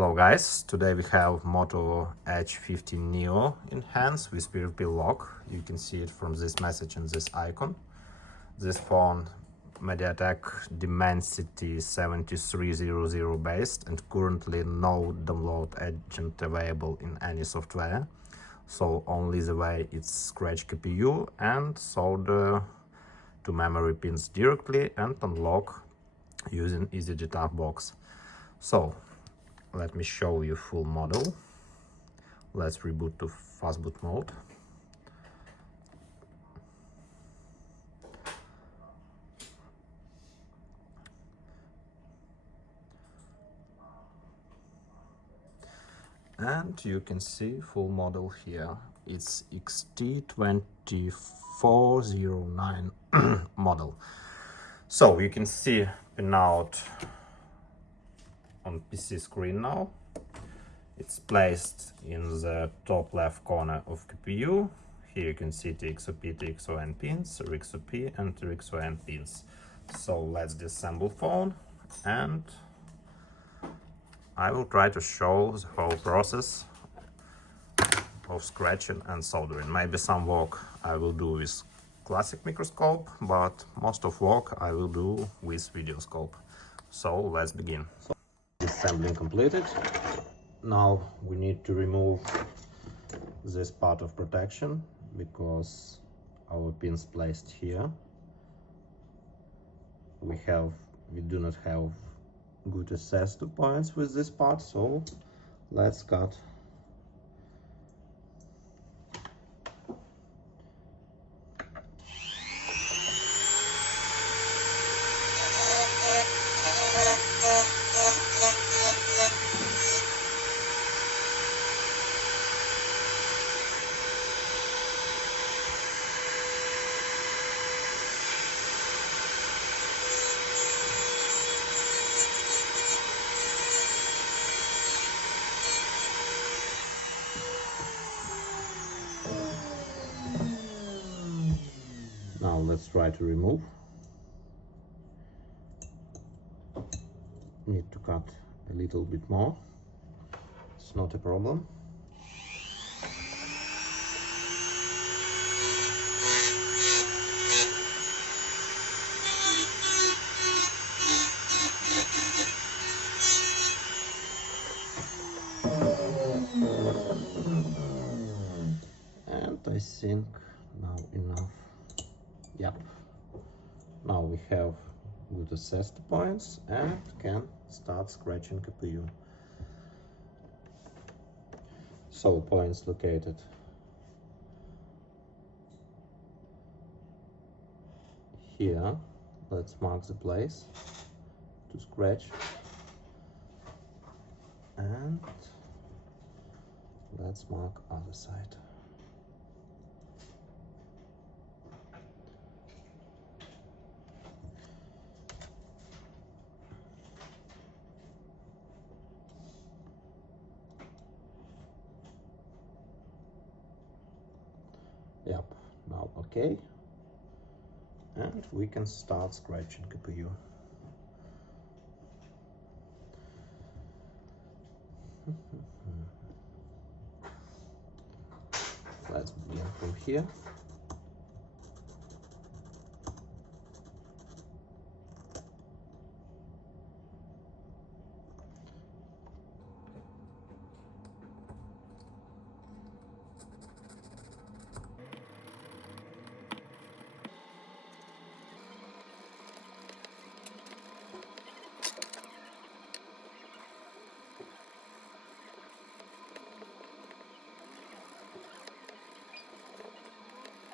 Hello guys, today we have Moto Edge 15 Neo in hands with PRP lock. You can see it from this message and this icon. This phone MediaTek Dimensity 7300 based and currently no download agent available in any software. So only the way it's scratch CPU and solder to memory pins directly and unlock using easy Jtag Box. So let me show you full model. Let's reboot to fastboot mode. And you can see full model here. It's XT2409 model. So you can see pinout on PC screen now. It's placed in the top left corner of CPU. Here you can see TXOP, TXON pins, RXOP and RXON pins. So let's disassemble phone and I will try to show the whole process of scratching and soldering. Maybe some work I will do with classic microscope, but most of work I will do with video scope. So let's begin. Assembling completed. Now we need to remove this part of protection because our pins placed here. We do not have good access to points with this part, so let's cut. Now let's try to remove. Need to cut a little bit more. It's not a problem. And I think now enough. Yep. Now we have good access to points and can start scratching CPU. So points located here. Let's mark the place to scratch and let's mark other side. Yep, now okay. And we can start scratching CPU. Let's begin from here.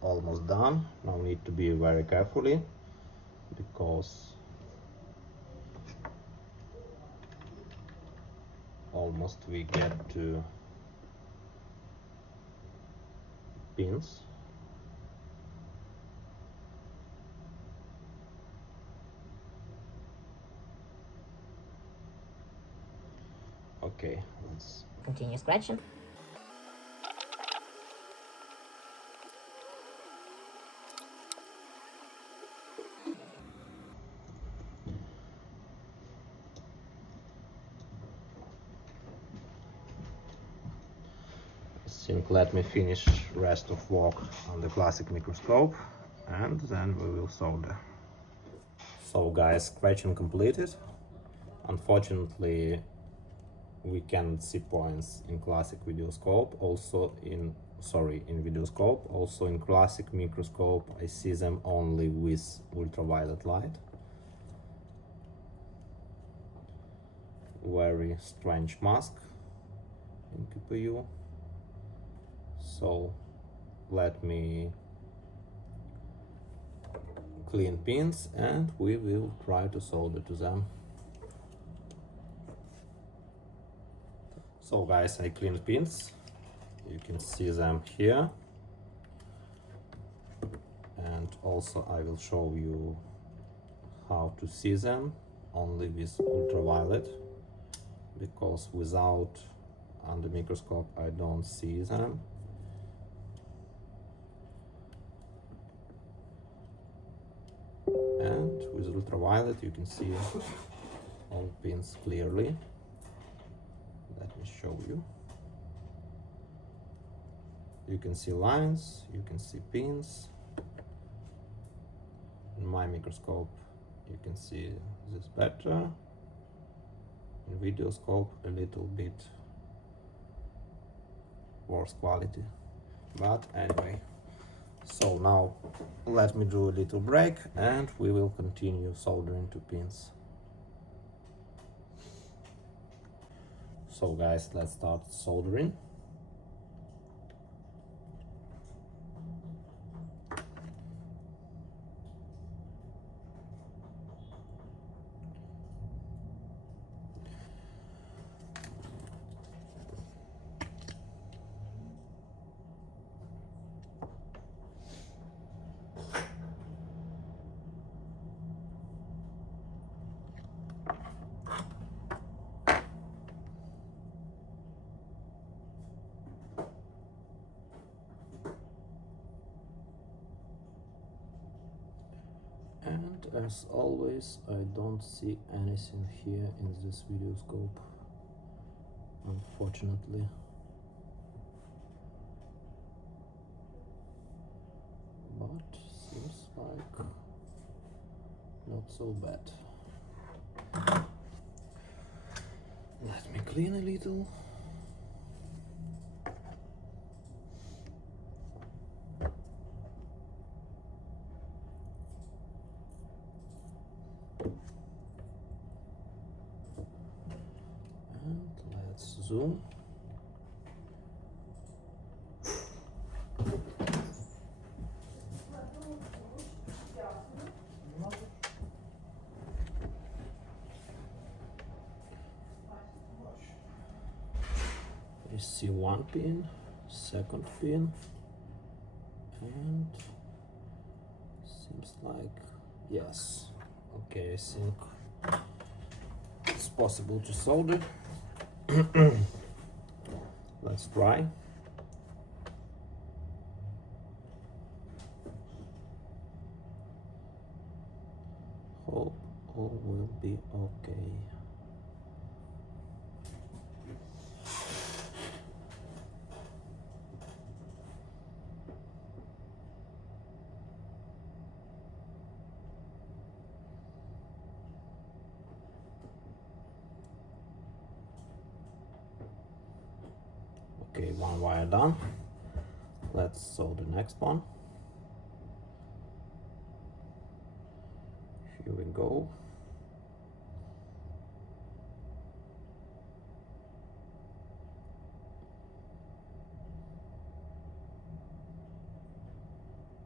almost done. Now need to be very carefully, because almost we get to pins. Okay, let's continue scratching. let me finish rest of work on the classic microscope, and then we will solder. So guys, scratching completed. Unfortunately, we can't see points in classic videoscope, also in videoscope. Also in classic microscope I see them only with ultraviolet light. Very strange mask in QPU. So let me clean pins and we will try to solder to them. So guys, I cleaned pins, you can see them here, and also I will show you how to see them only with ultraviolet, because without under microscope I don't see them. And with ultraviolet you can see all pins clearly. Let me show you. You can see lines, you can see pins. In my microscope you can see this better. In videoscope a little bit worse quality, but anyway. So now let me do a little break and we will continue soldering to pins. So guys, let's start soldering. And as always, I don't see anything here in this video scope, unfortunately. But seems like not so bad. Let me clean a little. And let's zoom. We see one pin, second pin, and seems like yes. Okay, I think it's possible to solder. Let's try. Hope all will be okay. Okay, one wire done. Let's solder the next one. Here we go.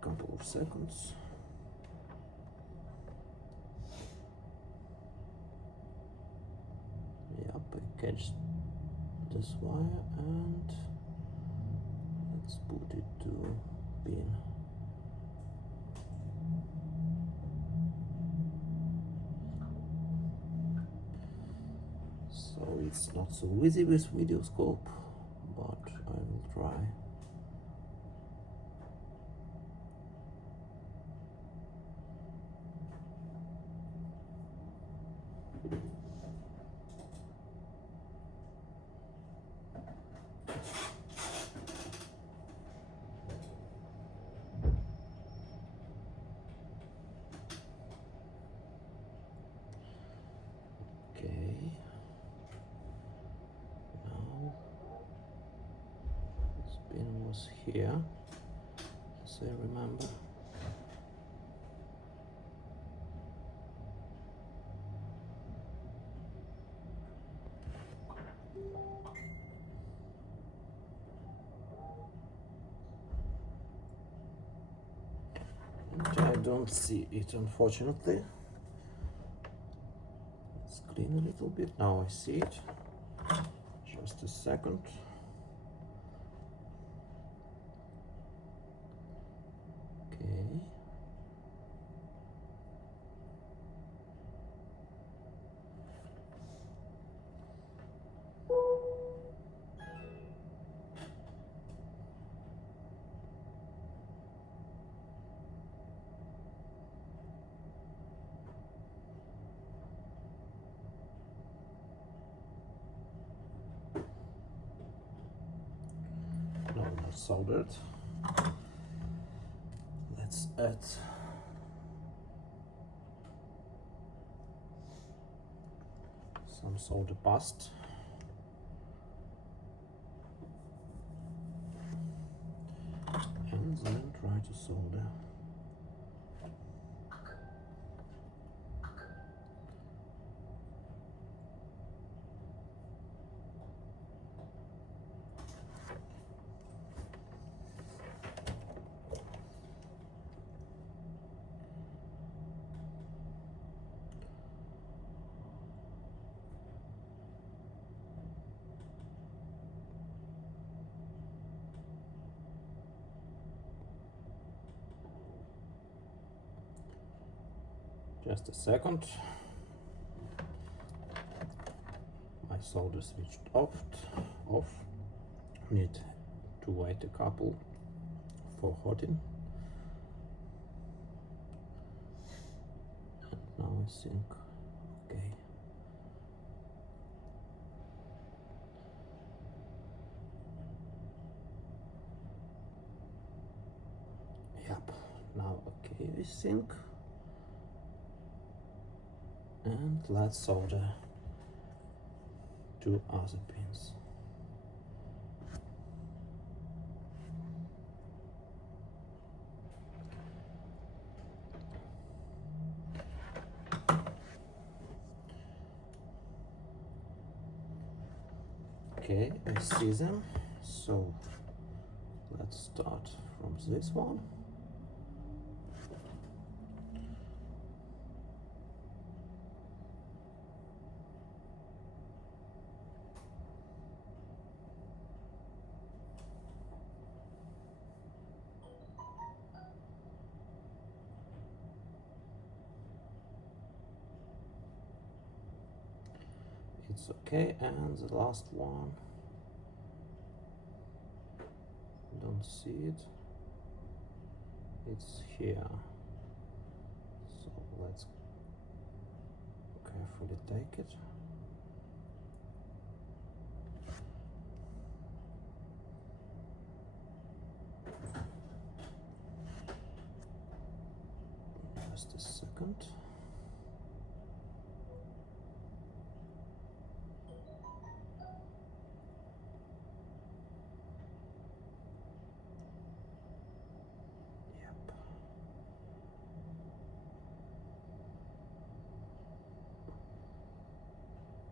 couple of seconds. Yep, I catch this wire and let's put it to pin. So it's not so easy with video scope, but I will try. Okay. Now this pin was here, as I remember. I don't see it, unfortunately. Let's clean a little bit. Now I see it. Just a second. Okay. No, not soldered. Let's add some solder past. And then try to solder. Just a second. My solder switched off. Need to wait a couple for hotting. And now I think, okay. Yep, now okay we think. And let's solder two other pins. Okay, I see them. So let's start from this one. It's okay, and the last one, don't see it, it's here, so let's carefully take it. Just a second.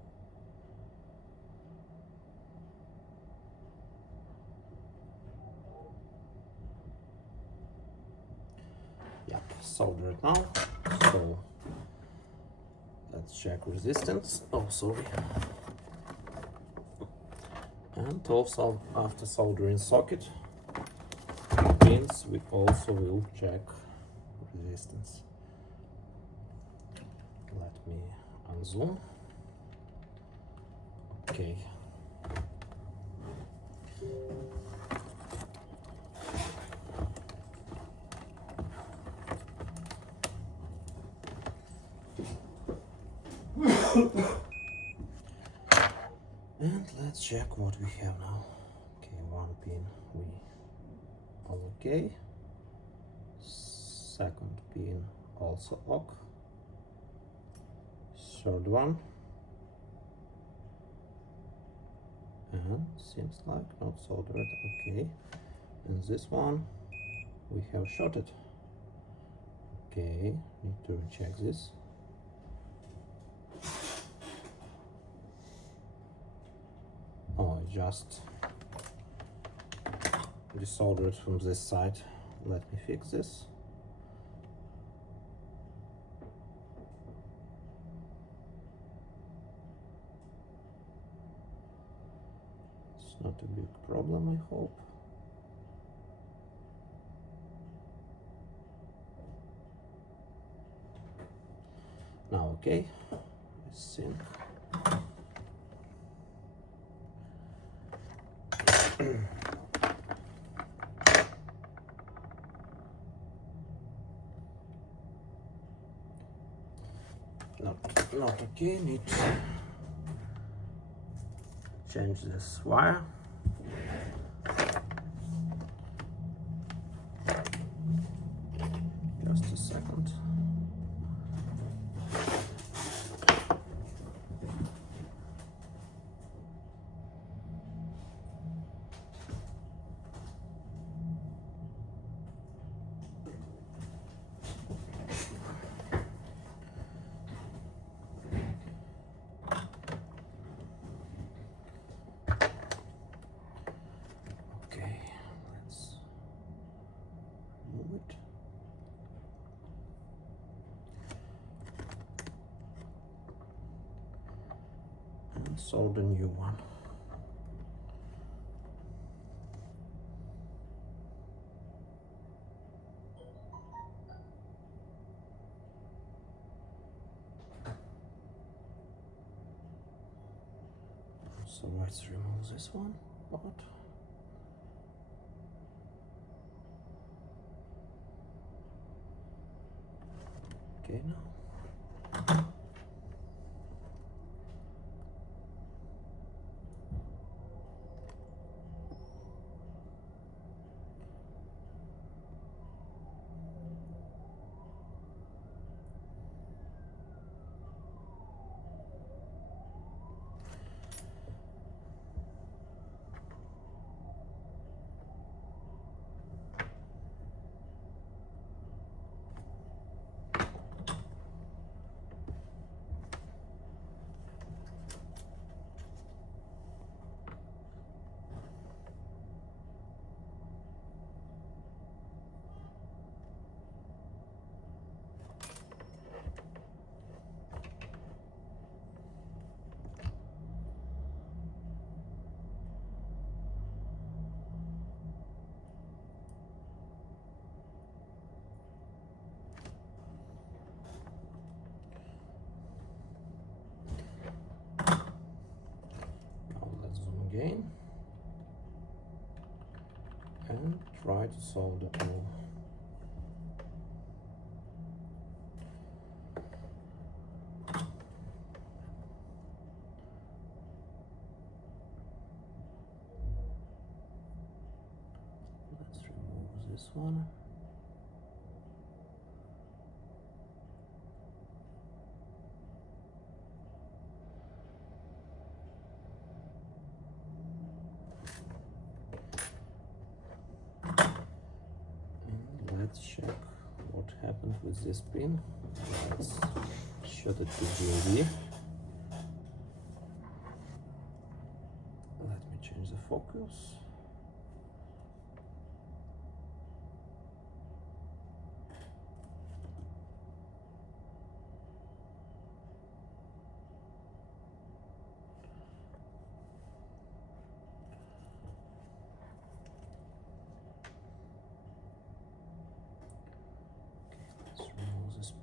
solder it now. So let's check resistance. Oh, sorry. And also after soldering socket pins, we also will check resistance. Let me unzoom. Okay. And let's check what we have now. Okay, one pin we all okay. Second pin also ok. Third one. And seems like not soldered. Okay. And this one we have shorted. Okay, need to recheck this. Oh, I just desoldered from this side. Let me fix this. It's not a big problem, I hope. Now, okay, I think. Not okay, need to change this wire. Just a second. Okay, let's move it. And solder the new one. So let's remove this one part. Okay, now. Again and try to solder all. Let's remove this one. Let's check what happened with this pin. Let's shut it to GLD. Let me change the focus.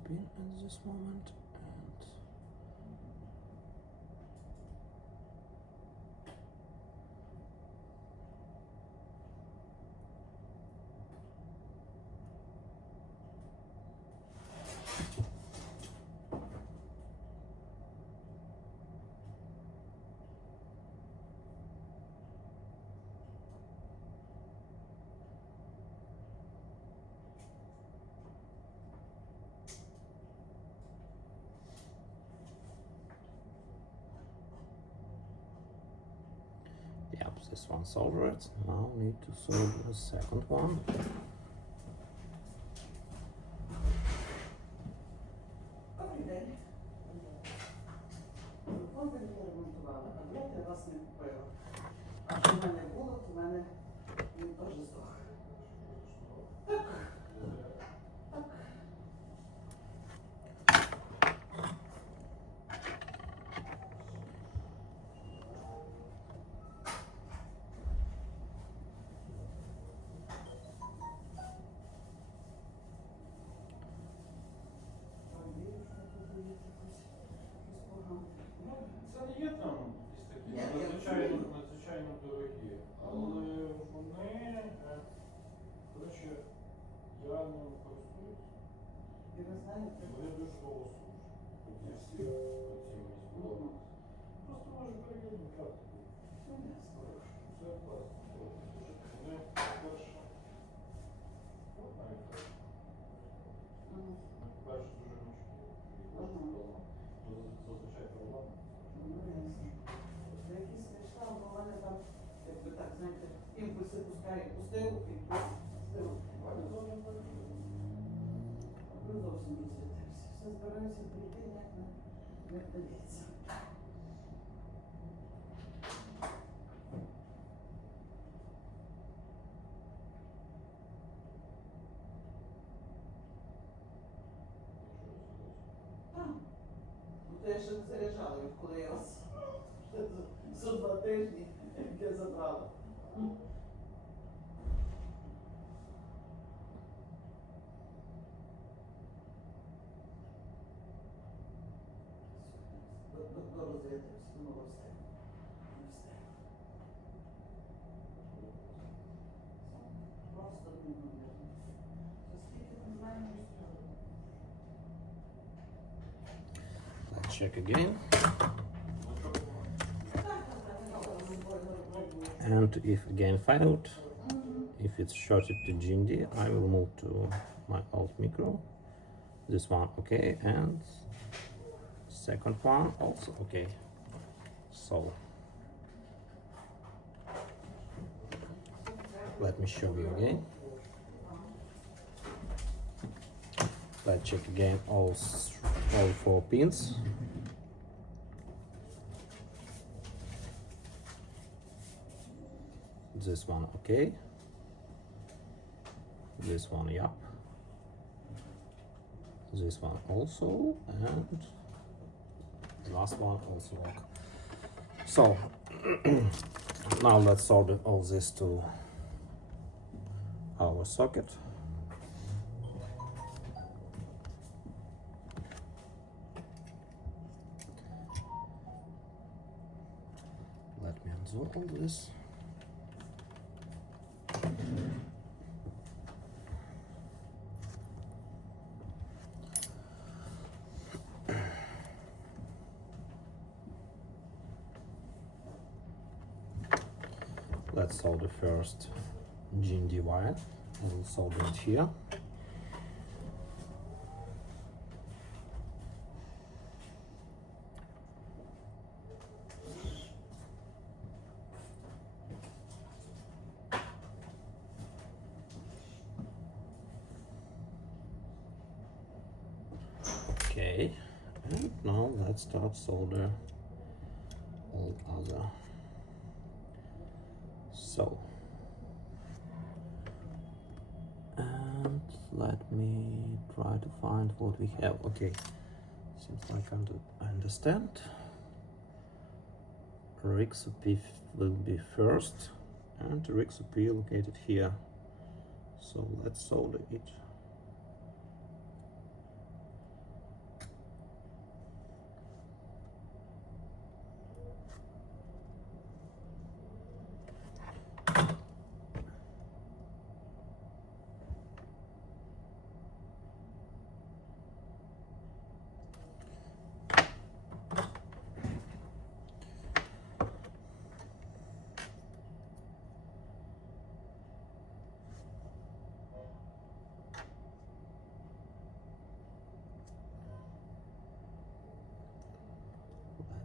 pin at this moment, and yep, this one soldered. Now need to solder the second one. Добрий день. Телефон ви мені ремонтували, а я вас не купила. А що в мене було, то в мене він теж здох. Так. Так. Це не є там якісь такі надзвичайно дорогі, але вони, коротше, я ним користуюсь, І ви знаєте, вони дуже довго служать. Зі всіх цим сподобалось. Просто можу перевірити практику. ну, ясно. Це класно. Вони перше, от навіть так, Мгм. перше дуже гнучкі, і Ага. зазвичай проблема. Ну, ясно. Я якісь знайшла, бо в мене там, якби так, знаєте, імпульси пускає, пустив, і пустив. Ви зовсім розвітався. Все збираюся прийти, ніяк не вдається. Так. Ну, то я ще не заряджала, коли я вас за 2 тижні, як я забрала. До розвитку, знову все. Просто неймовірно. Скільки ми знаємо історію? Let's check again. And if again find out if it's shorted to GND, I will move to my alt micro. This one okay, and second one also okay. So let me show you again. Let's check again all 4 pins. This one okay, this one yep, this one also, and the last one also okay. So now let's solder all this to our socket. Let me undo all this. Let's solder first GND wire. I will solder it here. Okay, and now let's start solder all other. So, and let me try to find what we have. Okay, seems like I understand. RIXOP will be first, and RIXOP located here. So let's solder it.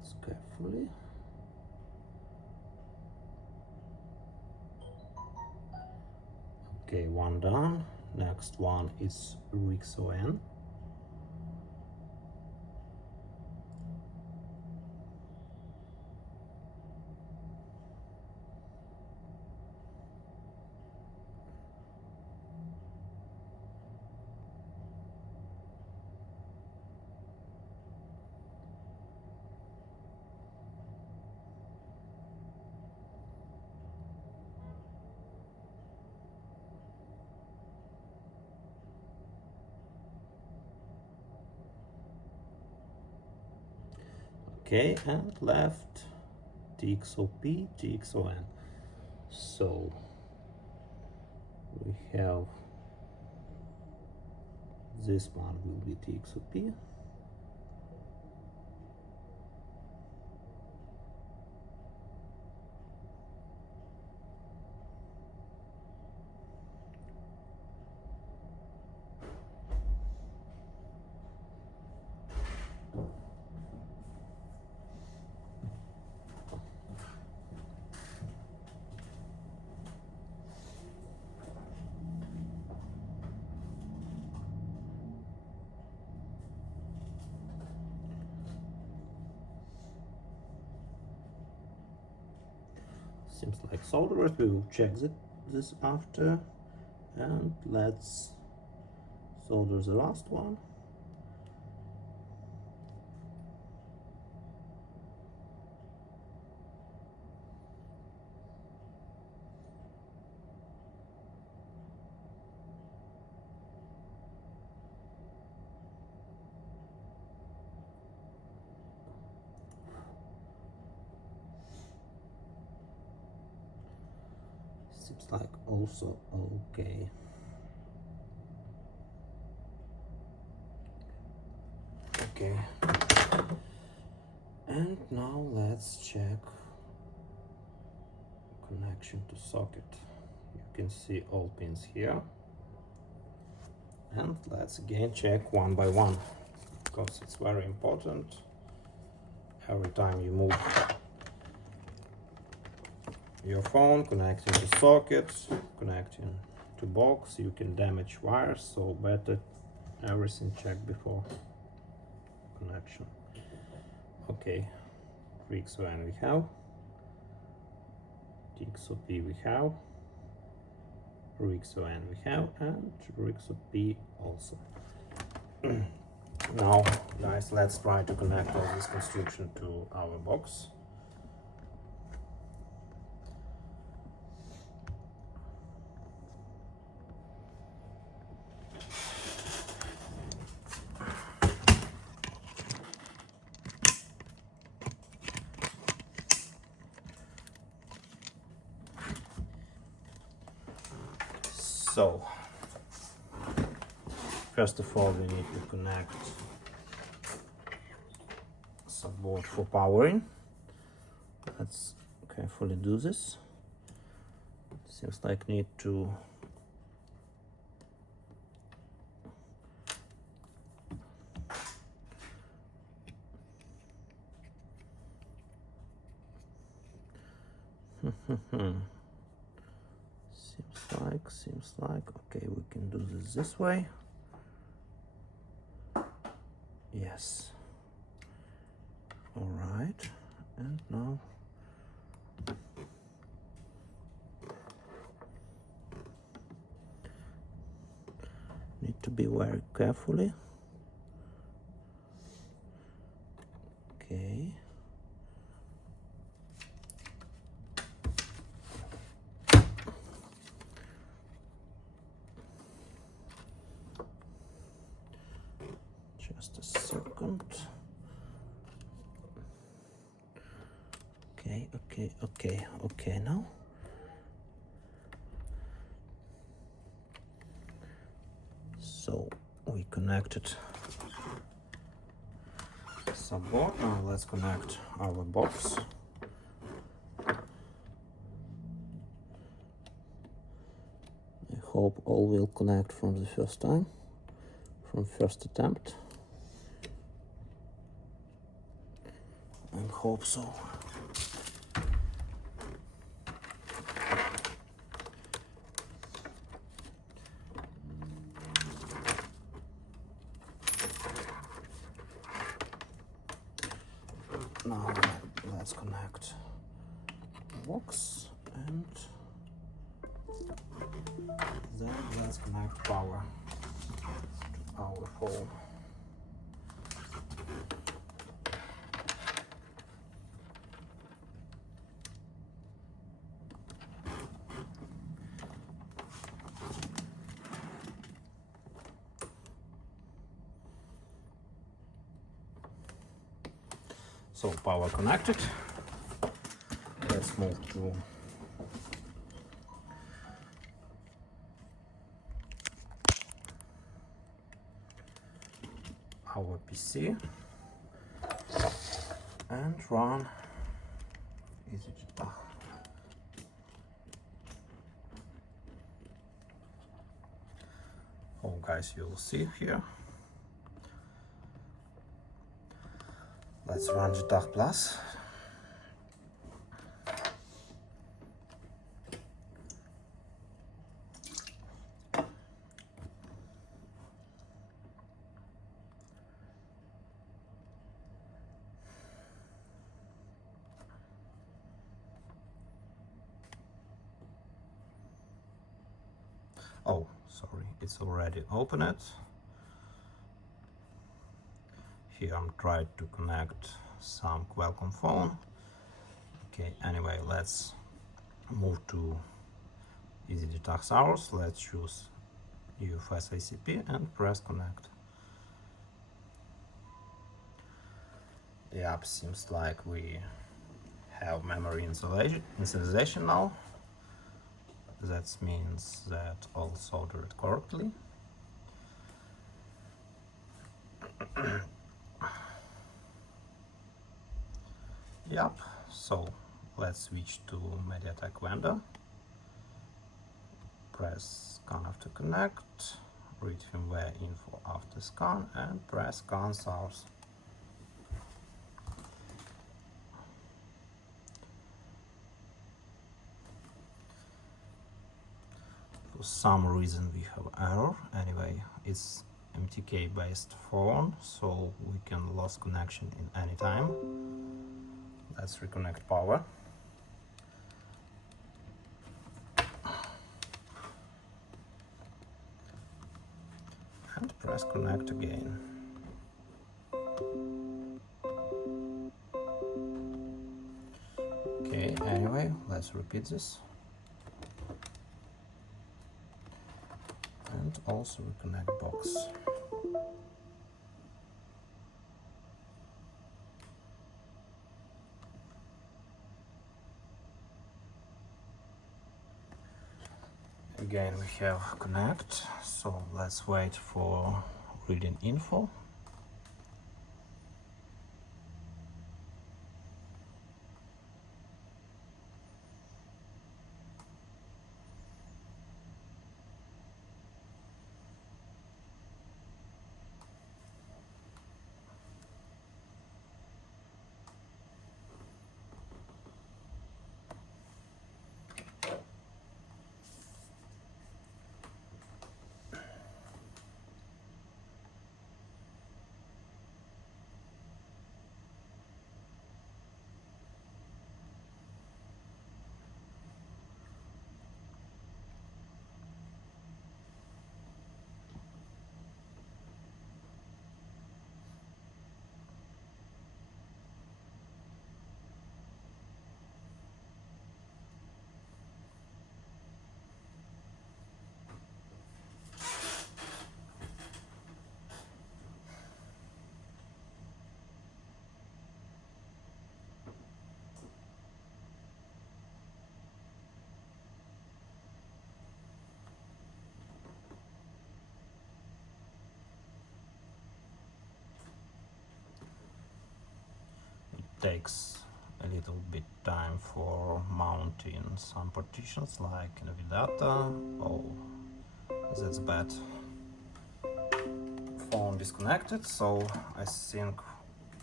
Let's carefully. Okay, one done. Next one is RixON. Okay, and left TXOP, TXON. So we have this one will be TXOP. Seems like solderers. We will check this after, and let's solder the last one. Seems like also okay. Okay. And now let's check connection to socket. You can see all pins here. And let's again check one by one, because it's very important. Every time you move your phone, connecting to socket, connecting to box, you can damage wires, so better everything check before connection. Okay, RixON we have, TXOP we have, RixON we have, and RixOP also. Now guys, let's try to connect all this construction to our box. So, first of all, we need to connect subboard for powering. Let's carefully do this. Seems like need to seems like okay, we can do this way. Yes. All right, and now need to be very carefully. Okay. Just a second. Okay now. So we connected subboard. Now let's connect our box. I hope all will connect from the first time, from first attempt. And hope so. Now let's connect box and then let's connect power to our phone. So power connected. Let's move to our PC and run Jtag. Oh guys, you'll see here. Let's run Jtag Plus. Oh, sorry, it's already opened. Here I'm trying to connect some Qualcomm phone. Okay, anyway, let's move to Jtag source. Let's choose UFS ICP and press connect. Yep, seems like we have memory initialization now. That means that all soldered correctly. Yep, so let's switch to MediaTek vendor. Press scan after connect, read firmware info after scan, and press scan source. For some reason we have error. Anyway, it's MTK based phone, so we can lose connection in any time. Let's reconnect power. And press connect again. Okay, anyway, let's repeat this. And also reconnect box. Again we have connect, so let's wait for reading info. Takes a little bit time for mounting some partitions like Navidata. Oh, that's bad. Phone disconnected, so I think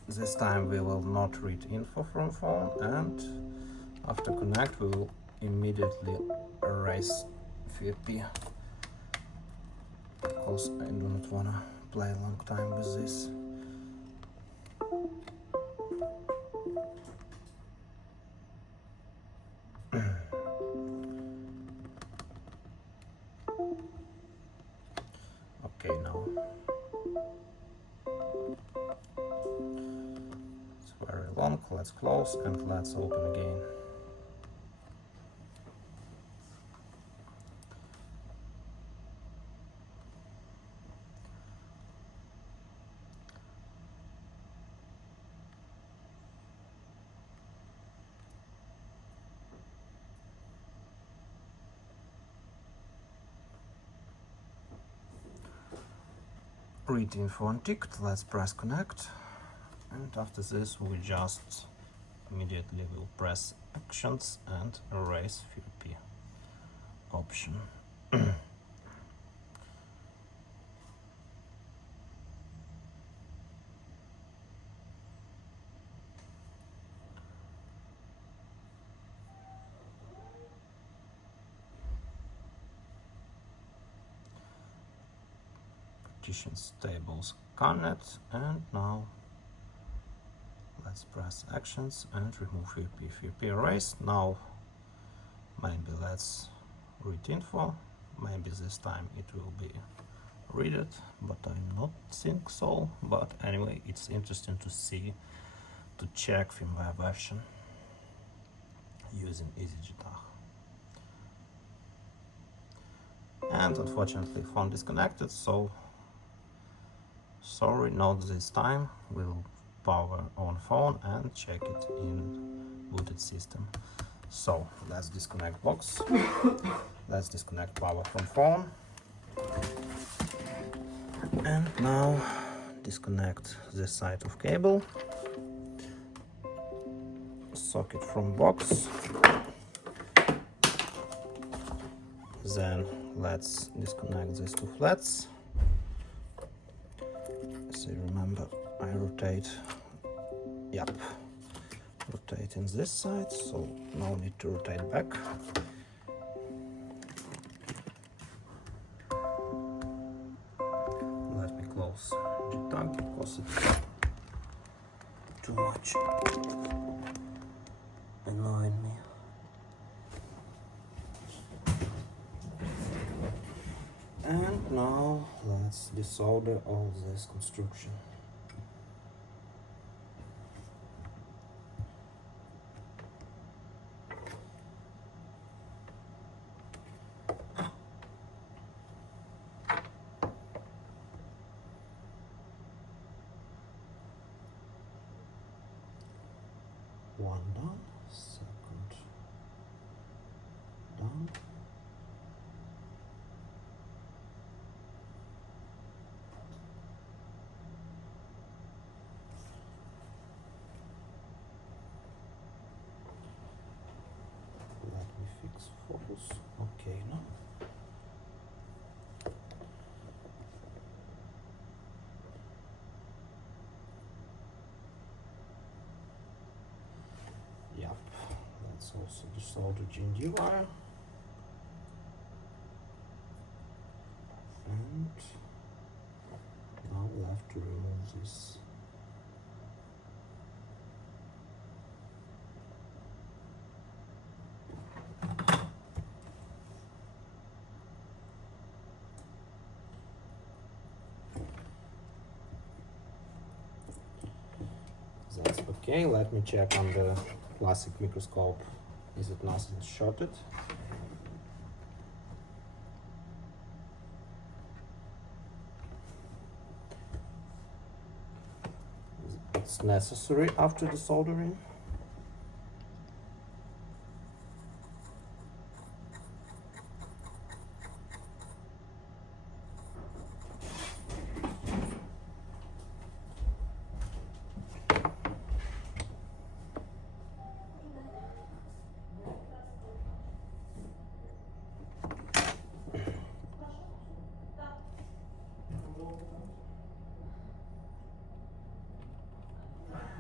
This time we will not read info from phone, and after connect we will immediately erase FFP because I do not want to play a long time with this. Okay, now it's very long. Let's close and let's open again. Read info unticked. Let's press connect, and after this we just immediately will press actions and erase FFP option. Partitions tables scanned, and now let's press actions and remove FFP erase. Now maybe let's read info. Maybe this time it will be read it, but I not think so. But anyway, it's interesting to see, to check firmware version using EasyJtag. And unfortunately phone disconnected, so sorry, not this time. We'll power on phone and check it in booted system. So let's disconnect box. Let's disconnect power from phone. And now disconnect this side of cable. Socket from box. Then let's disconnect these two flats. So remember, I rotate, yep, rotate in this side, so no need to rotate back. Let me close Jtag because it's too much annoying me. And now let's desolder all this construction. One done, second done. Let me fix focus. Okay, now. Yep, let's also desolder GND wire. And now we'll have to remove this. That's okay. Let me check on the classic microscope. Is it nice and shorted? It's necessary after the soldering.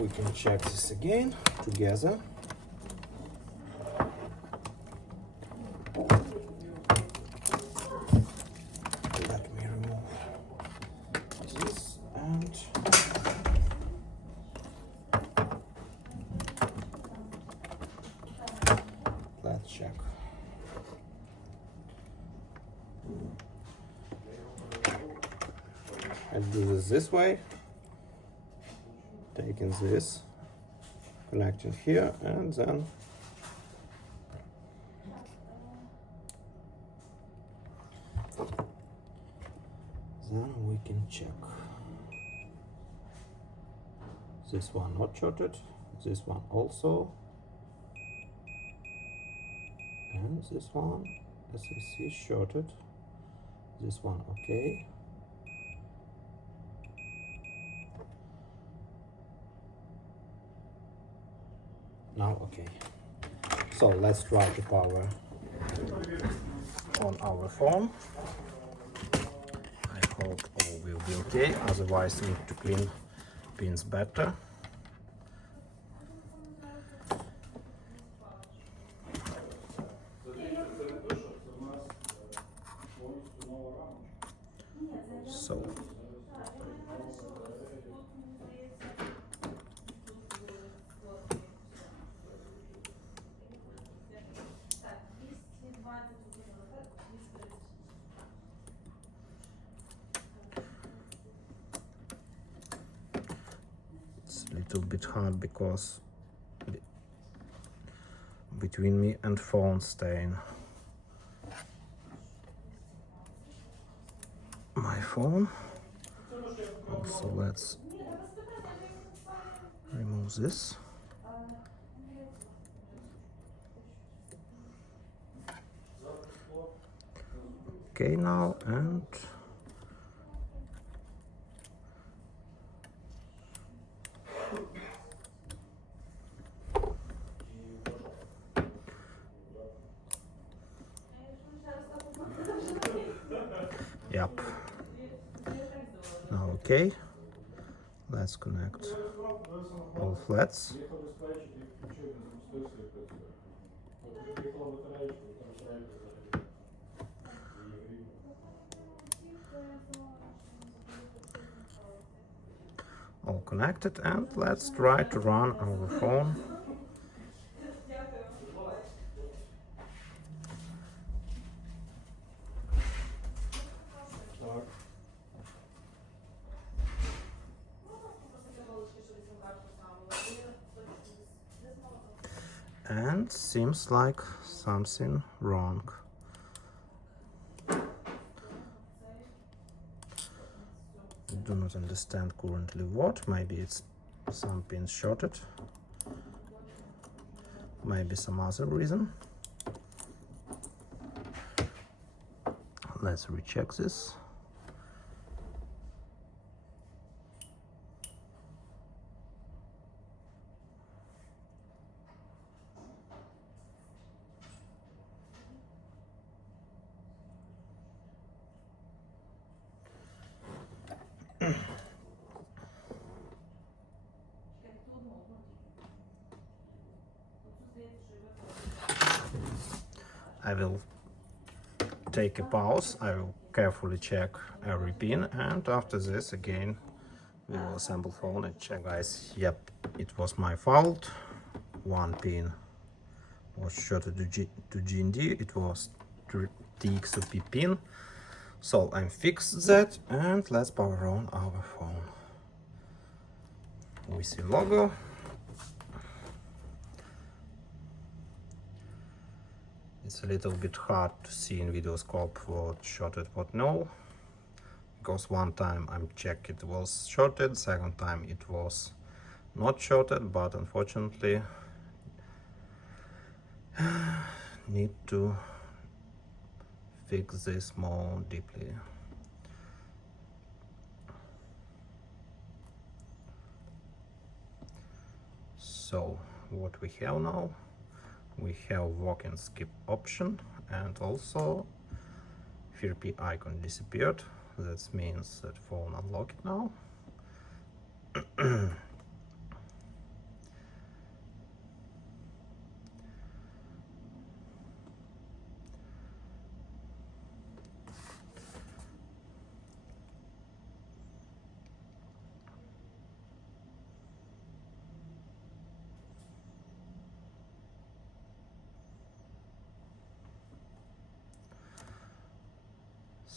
we can check this again together. Let me remove this and let's check. Let's do this way. Taking this, connecting here, and then we can check. This one not shorted, this one also, and this one, as you see, shorted. This one okay. Now okay. So let's try to power on our phone. I hope all will be okay, otherwise need to clean pins better. So it's a little bit hard because between me and phone staying my phone. Also, let's remove this. Okay, now, and yep. Now okay, let's connect all flats. All connected, and let's try to run our phone. And seems like something wrong. Do not understand currently what. Maybe it's some pins shorted. Maybe some other reason. Let's recheck this. I will take a pause, I will carefully check every pin, and after this again we will assemble phone and check. Guys, yep, it was my fault. One pin was shorted to GND, it was TXOP pin, so I fixed that, and let's power on our phone. We see logo. It's a little bit hard to see in video scope what shorted, what no, because one time I checked it was shorted, second time it was not shorted, but unfortunately need to fix this more deeply. So what we have now? We have walk and skip option, and also FearP icon disappeared. That means that phone unlocked now.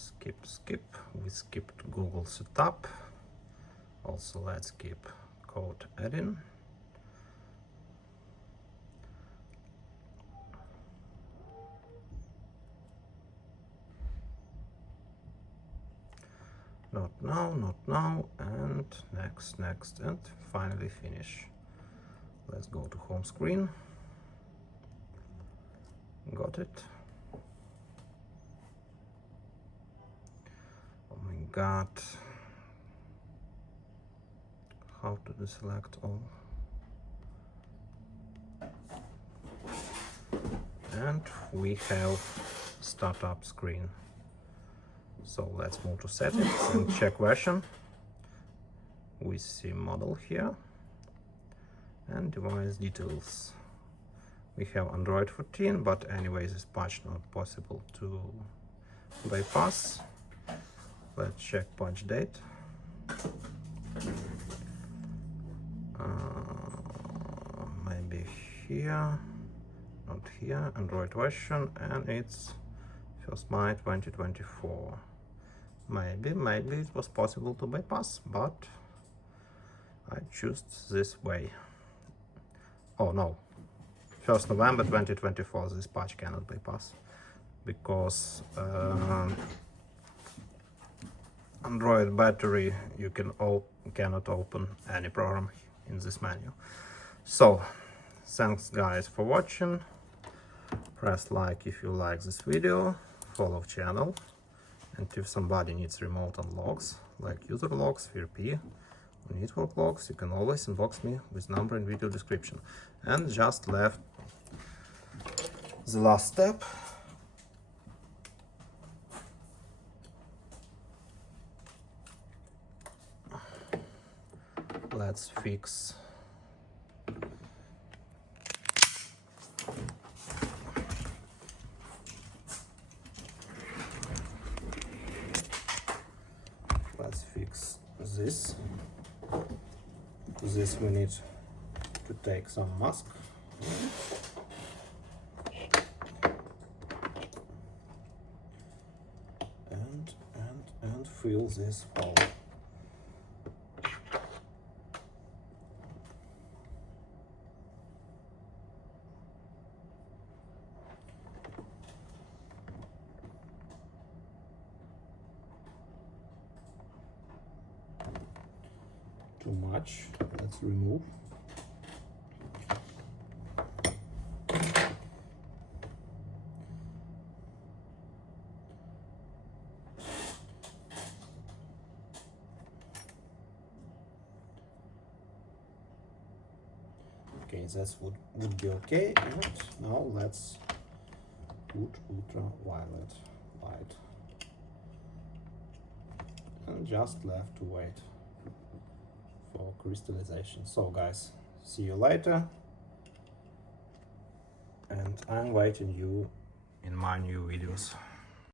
skip. We skipped Google setup. Also, let's skip code add-in. Not now, and next, and finally finish. Let's go to home screen. Got it. Oh my god. How to deselect all? And we have startup screen. So let's move to settings and check version. We see model here and device details. We have Android 14, but anyways this patch not possible to bypass. Let's check patch date. Maybe here, not here, Android version, and it's 1st May 2024. Maybe it was possible to bypass, but I choose this way. Oh no, 1st November 2024, this patch cannot bypass because Android battery, you cannot open any program in this menu. So thanks guys for watching. Press like if you like this video, follow channel, and if somebody needs remote unlocks like user logs, VRP, or network logs, you can always inbox me with number in video description. And just left the last step. Let's fix this. This we need to take some mask and fill this hole. Too much, let's remove. Okay, that would be okay. And now let's put ultraviolet light. And just left to wait for crystallization. So guys, see you later, and I'm waiting you in my new videos.